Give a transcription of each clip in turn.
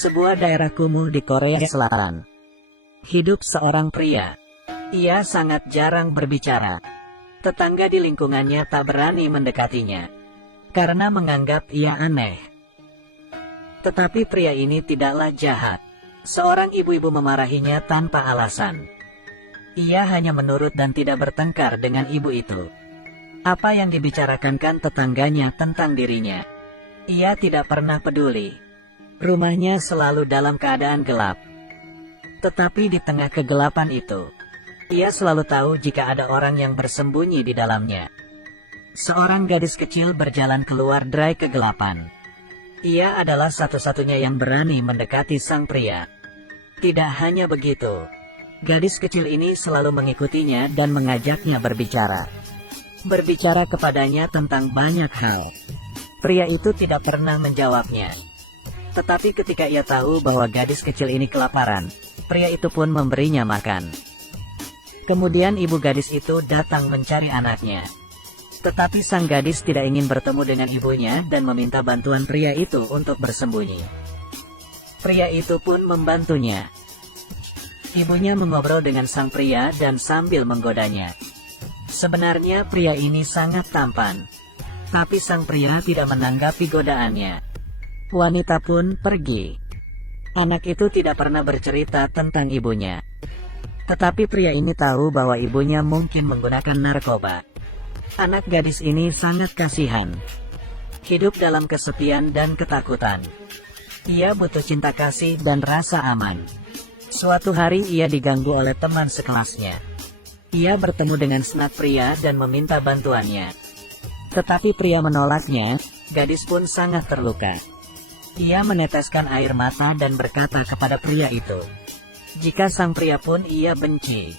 sebuah daerah kumuh di Korea Selatan. Hidup seorang pria. Ia sangat jarang berbicara. Tetangga di lingkungannya tak berani mendekatinya, karena menganggap ia aneh. Tetapi pria ini tidaklah jahat. Seorang ibu-ibu memarahinya tanpa alasan. Ia hanya menurut dan tidak bertengkar dengan ibu itu. Apa yang dibicarakan tetangganya tentang dirinya, ia tidak pernah peduli. Rumahnya selalu dalam keadaan gelap. Tetapi di tengah kegelapan itu, ia selalu tahu jika ada orang yang bersembunyi di dalamnya. Seorang gadis kecil berjalan keluar dari kegelapan. Ia adalah satu-satunya yang berani mendekati sang pria. Tidak hanya begitu, gadis kecil ini selalu mengikutinya dan mengajaknya berbicara. Berbicara kepadanya tentang banyak hal. Pria itu tidak pernah menjawabnya. Tetapi ketika ia tahu bahwa gadis kecil ini kelaparan, pria itu pun memberinya makan. Kemudian ibu gadis itu datang mencari anaknya. Tetapi sang gadis tidak ingin bertemu dengan ibunya dan meminta bantuan pria itu untuk bersembunyi. Pria itu pun membantunya. Ibunya mengobrol dengan sang pria dan sambil menggodanya. Sebenarnya pria ini sangat tampan. Tapi sang pria tidak menanggapi godaannya. Wanita pun pergi. Anak itu tidak pernah bercerita tentang ibunya. Tetapi pria ini tahu bahwa ibunya mungkin menggunakan narkoba. Anak gadis ini sangat kasihan. Hidup dalam kesepian dan ketakutan. Ia butuh cinta kasih dan rasa aman. Suatu hari ia diganggu oleh teman sekelasnya. Ia bertemu dengan snack pria dan meminta bantuannya. Tetapi pria menolaknya, gadis pun sangat terluka. Ia meneteskan air mata dan berkata kepada pria itu, jika sang pria pun ia benci,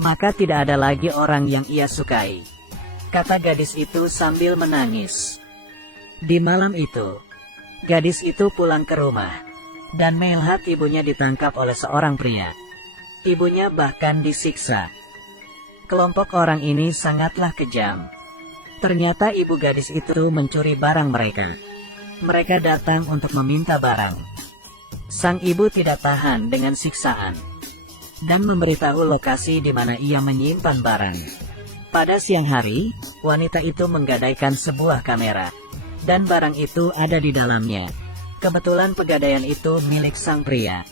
maka tidak ada lagi orang yang ia sukai. Kata gadis itu sambil menangis. Di malam itu, gadis itu pulang ke rumah, dan melihat ibunya ditangkap oleh seorang pria. Ibunya bahkan disiksa. Kelompok orang ini sangatlah kejam. Ternyata ibu gadis itu mencuri barang mereka. Mereka datang untuk meminta barang. Sang ibu tidak tahan dengan siksaan, dan memberitahu lokasi di mana ia menyimpan barang. Pada siang hari, wanita itu menggadaikan sebuah kamera, dan barang itu ada di dalamnya. Kebetulan pegadaian itu milik sang pria.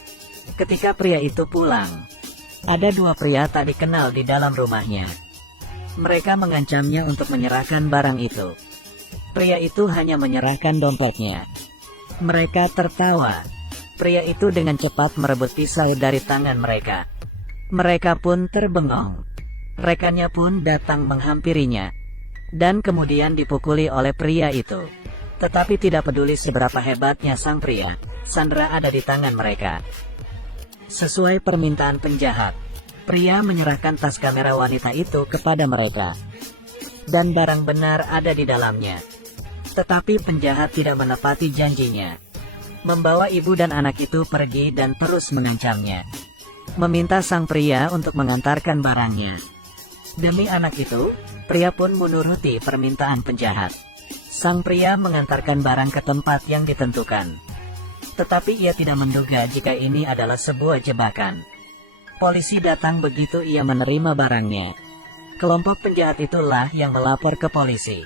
Ketika pria itu pulang, ada dua pria tak dikenal di dalam rumahnya. Mereka mengancamnya untuk menyerahkan barang itu. Pria itu hanya menyerahkan dompetnya. Mereka tertawa. Pria itu dengan cepat merebut pisau dari tangan mereka. Mereka pun terbengong. Rekannya pun datang menghampirinya, dan kemudian dipukuli oleh pria itu. Tetapi tidak peduli seberapa hebatnya sang pria, Sandra ada di tangan mereka. Sesuai permintaan penjahat, pria menyerahkan tas kamera wanita itu kepada mereka. Dan barang benar ada di dalamnya. Tetapi penjahat tidak menepati janjinya. Membawa ibu dan anak itu pergi dan terus mengancamnya. Meminta sang pria untuk mengantarkan barangnya. Demi anak itu, pria pun menuruti permintaan penjahat. Sang pria mengantarkan barang ke tempat yang ditentukan. Tetapi ia tidak menduga jika ini adalah sebuah jebakan. Polisi datang begitu ia menerima barangnya. Kelompok penjahat itulah yang melapor ke polisi.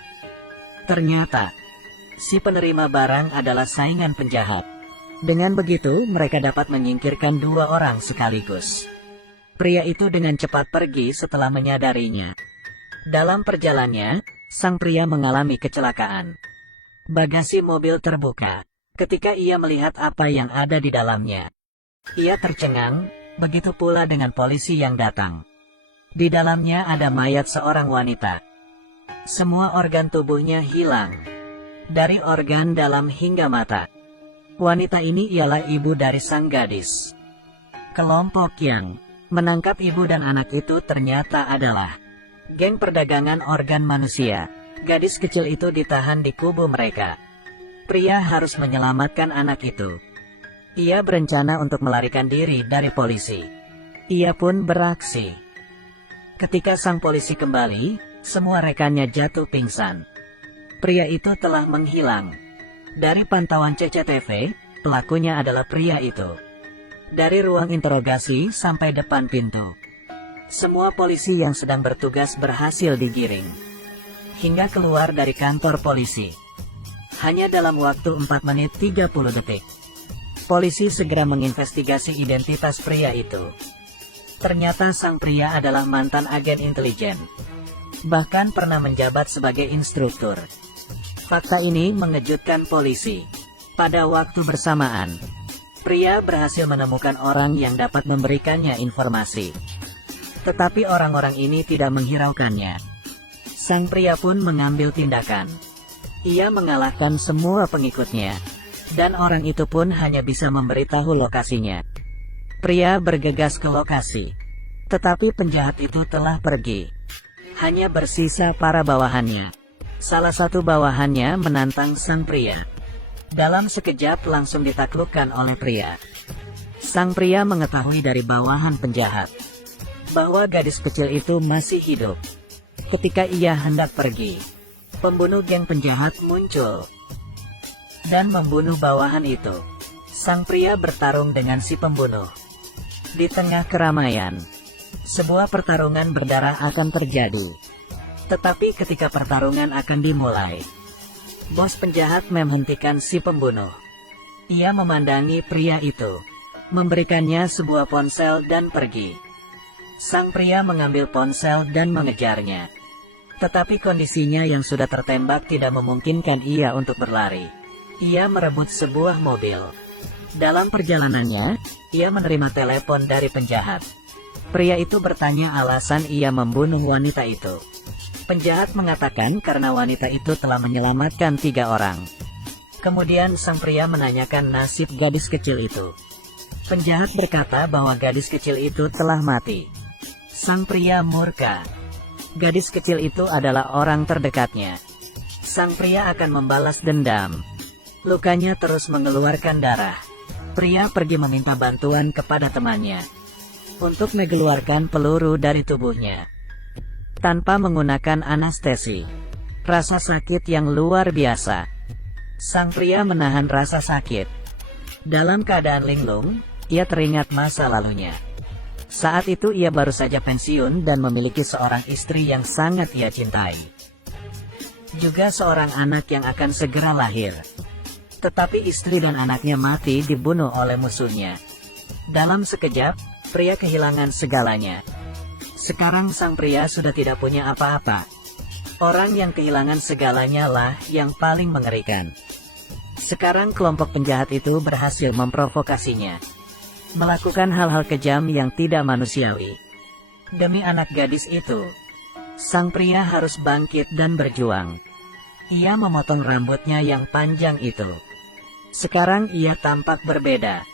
Ternyata, si penerima barang adalah saingan penjahat. Dengan begitu, mereka dapat menyingkirkan dua orang sekaligus. Pria itu dengan cepat pergi setelah menyadarinya. Dalam perjalanannya, sang pria mengalami kecelakaan. Bagasi mobil terbuka. Ketika ia melihat apa yang ada di dalamnya, ia tercengang, begitu pula dengan polisi yang datang. Di dalamnya ada mayat seorang wanita. Semua organ tubuhnya hilang. Dari organ dalam hingga mata. Wanita ini ialah ibu dari sang gadis. Kelompok yang menangkap ibu dan anak itu ternyata adalah geng perdagangan organ manusia. Gadis kecil itu ditahan di kubu mereka. Pria harus menyelamatkan anak itu. Ia berencana untuk melarikan diri dari polisi. Ia pun beraksi. Ketika sang polisi kembali, semua rekannya jatuh pingsan. Pria itu telah menghilang. Dari pantauan CCTV, pelakunya adalah pria itu. Dari ruang interogasi sampai depan pintu, semua polisi yang sedang bertugas berhasil digiring hingga keluar dari kantor polisi. Hanya dalam waktu 4 menit 30 detik, polisi segera menginvestigasi identitas pria itu. Ternyata sang pria adalah mantan agen intelijen, bahkan pernah menjabat sebagai instruktur. Fakta ini mengejutkan polisi. Pada waktu bersamaan, pria berhasil menemukan orang yang dapat memberikannya informasi. Tetapi orang-orang ini tidak menghiraukannya. Sang pria pun mengambil tindakan. Ia mengalahkan semua pengikutnya, dan orang itu pun hanya bisa memberitahu lokasinya. Pria bergegas ke lokasi, tetapi penjahat itu telah pergi. Hanya bersisa para bawahannya. Salah satu bawahannya menantang sang pria. Dalam sekejap langsung ditaklukkan oleh pria. Sang pria mengetahui dari bawahan penjahat bahwa gadis kecil itu masih hidup. Ketika ia hendak pergi, pembunuh geng penjahat muncul dan membunuh bawahan itu. Sang pria bertarung dengan si pembunuh. Di tengah keramaian, sebuah pertarungan berdarah akan terjadi. Tetapi ketika pertarungan akan dimulai, bos penjahat menghentikan si pembunuh. Ia memandangi pria itu, memberikannya sebuah ponsel dan pergi. Sang pria mengambil ponsel dan mengejarnya. Tetapi kondisinya yang sudah tertembak tidak memungkinkan ia untuk berlari. Ia merebut sebuah mobil. Dalam perjalanannya, ia menerima telepon dari penjahat. Pria itu bertanya alasan ia membunuh wanita itu. Penjahat mengatakan karena wanita itu telah menyelamatkan 3 orang. Kemudian sang pria menanyakan nasib gadis kecil itu. Penjahat berkata bahwa gadis kecil itu telah mati. Sang pria murka. Gadis kecil itu adalah orang terdekatnya. Sang pria akan membalas dendam. Lukanya terus mengeluarkan darah. Pria pergi meminta bantuan kepada temannya untuk mengeluarkan peluru dari tubuhnya tanpa menggunakan anestesi. Rasa sakit yang luar biasa. Sang pria menahan rasa sakit. Dalam keadaan linglung, ia teringat masa lalunya. Saat itu ia baru saja pensiun dan memiliki seorang istri yang sangat ia cintai. Juga seorang anak yang akan segera lahir. Tetapi istri dan anaknya mati dibunuh oleh musuhnya. Dalam sekejap, pria kehilangan segalanya. Sekarang sang pria sudah tidak punya apa-apa. Orang yang kehilangan segalanya lah yang paling mengerikan. Sekarang kelompok penjahat itu berhasil memprovokasinya, melakukan hal-hal kejam yang tidak manusiawi. Demi anak gadis itu, sang pria harus bangkit dan berjuang. Ia memotong rambutnya yang panjang itu. Sekarang ia tampak berbeda.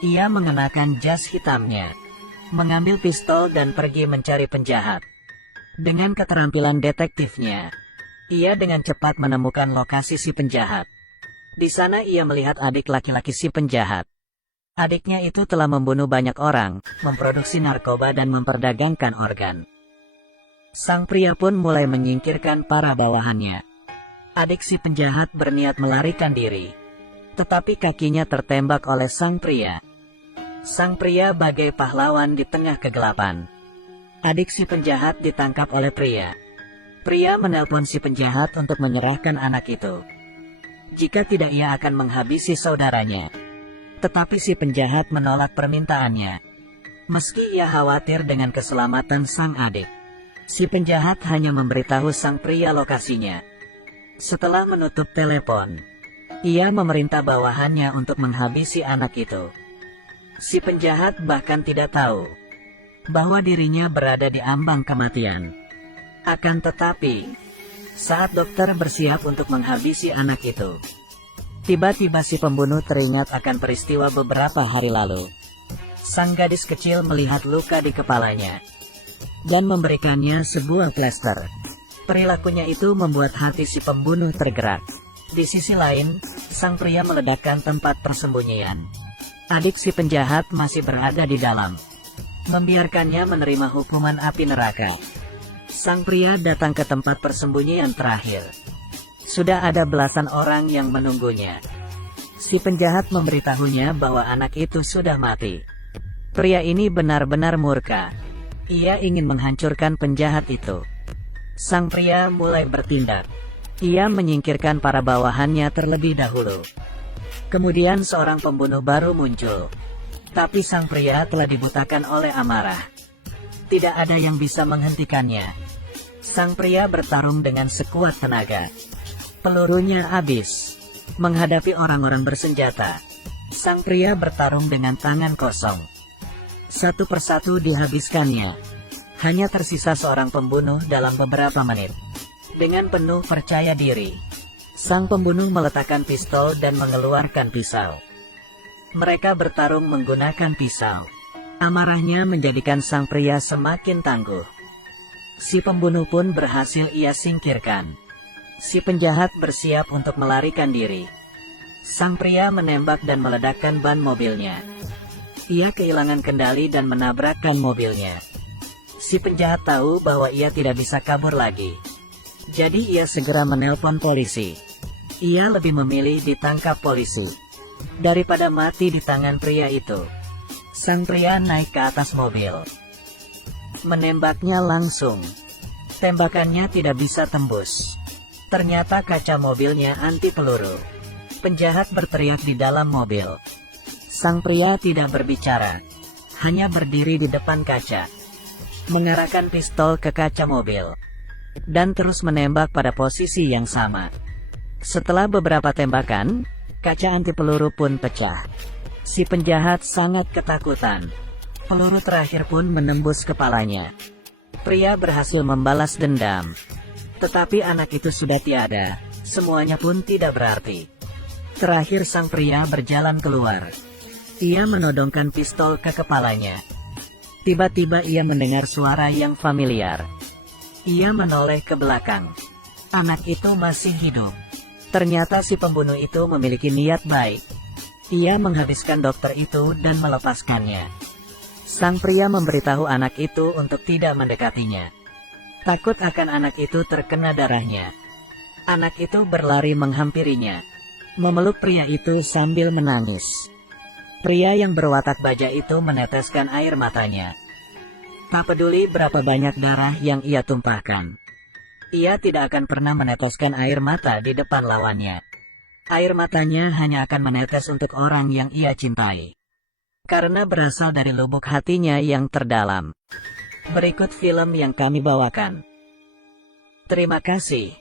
Ia mengenakan jas hitamnya, mengambil pistol dan pergi mencari penjahat. Dengan keterampilan detektifnya, ia dengan cepat menemukan lokasi si penjahat. Di sana ia melihat adik laki-laki si penjahat. Adiknya itu telah membunuh banyak orang, memproduksi narkoba dan memperdagangkan organ. Sang pria pun mulai menyingkirkan para bawahannya. Adik si penjahat berniat melarikan diri, tetapi kakinya tertembak oleh sang pria. Sang pria bagai pahlawan di tengah kegelapan. Adik si penjahat ditangkap oleh pria. Pria menelpon si penjahat untuk menyerahkan anak itu. Jika tidak ia akan menghabisi saudaranya. Tetapi si penjahat menolak permintaannya. Meski ia khawatir dengan keselamatan sang adik, si penjahat hanya memberitahu sang pria lokasinya. Setelah menutup telepon, ia memerintah bawahannya untuk menghabisi anak itu. Si penjahat bahkan tidak tahu bahwa dirinya berada di ambang kematian. Akan tetapi, saat dokter bersiap untuk menghabisi anak itu, tiba-tiba si pembunuh teringat akan peristiwa beberapa hari lalu. Sang gadis kecil melihat luka di kepalanya dan memberikannya sebuah plester. Perilakunya itu membuat hati si pembunuh tergerak. Di sisi lain, sang pria meledakkan tempat persembunyian. Adik si penjahat masih berada di dalam, membiarkannya menerima hukuman api neraka. Sang pria datang ke tempat persembunyian terakhir. Sudah ada belasan orang yang menunggunya. Si penjahat memberitahunya bahwa anak itu sudah mati. Pria ini benar-benar murka. Ia ingin menghancurkan penjahat itu. Sang pria mulai bertindak. Ia menyingkirkan para bawahannya terlebih dahulu. Kemudian seorang pembunuh baru muncul. Tapi sang pria telah dibutakan oleh amarah. Tidak ada yang bisa menghentikannya. Sang pria bertarung dengan sekuat tenaga. Pelurunya habis. Menghadapi orang-orang bersenjata, sang pria bertarung dengan tangan kosong. Satu persatu dihabiskannya. Hanya tersisa seorang pembunuh dalam beberapa menit. Dengan penuh percaya diri, sang pembunuh meletakkan pistol dan mengeluarkan pisau. Mereka bertarung menggunakan pisau. Amarahnya menjadikan sang pria semakin tangguh. Si pembunuh pun berhasil ia singkirkan. Si penjahat bersiap untuk melarikan diri. Sang pria menembak dan meledakkan ban mobilnya. Ia kehilangan kendali dan menabrakkan mobilnya. Si penjahat tahu bahwa ia tidak bisa kabur lagi. Jadi ia segera menelpon polisi. Ia lebih memilih ditangkap polisi daripada mati di tangan pria itu. Sang pria naik ke atas mobil. Menembaknya langsung. Tembakannya tidak bisa tembus. Ternyata kaca mobilnya anti peluru. Penjahat berteriak di dalam mobil. Sang pria tidak berbicara. Hanya berdiri di depan kaca. Mengarahkan pistol ke kaca mobil. Dan terus menembak pada posisi yang sama. Setelah beberapa tembakan, kaca anti peluru pun pecah. Si penjahat sangat ketakutan. Peluru terakhir pun menembus kepalanya. Pria berhasil membalas dendam. Tetapi anak itu sudah tiada, semuanya pun tidak berarti. Terakhir sang pria berjalan keluar. Ia menodongkan pistol ke kepalanya. Tiba-tiba ia mendengar suara yang familiar. Ia menoleh ke belakang. Anak itu masih hidup. Ternyata si pembunuh itu memiliki niat baik. Ia menghabiskan dokter itu dan melepaskannya. Sang pria memberitahu anak itu untuk tidak mendekatinya. Takut akan anak itu terkena darahnya. Anak itu berlari menghampirinya. Memeluk pria itu sambil menangis. Pria yang berwatak baja itu meneteskan air matanya. Tak peduli berapa banyak darah yang ia tumpahkan. Ia tidak akan pernah meneteskan air mata di depan lawannya. Air matanya hanya akan menetes untuk orang yang ia cintai. Karena berasal dari lubuk hatinya yang terdalam. Berikut film yang kami bawakan. Terima kasih.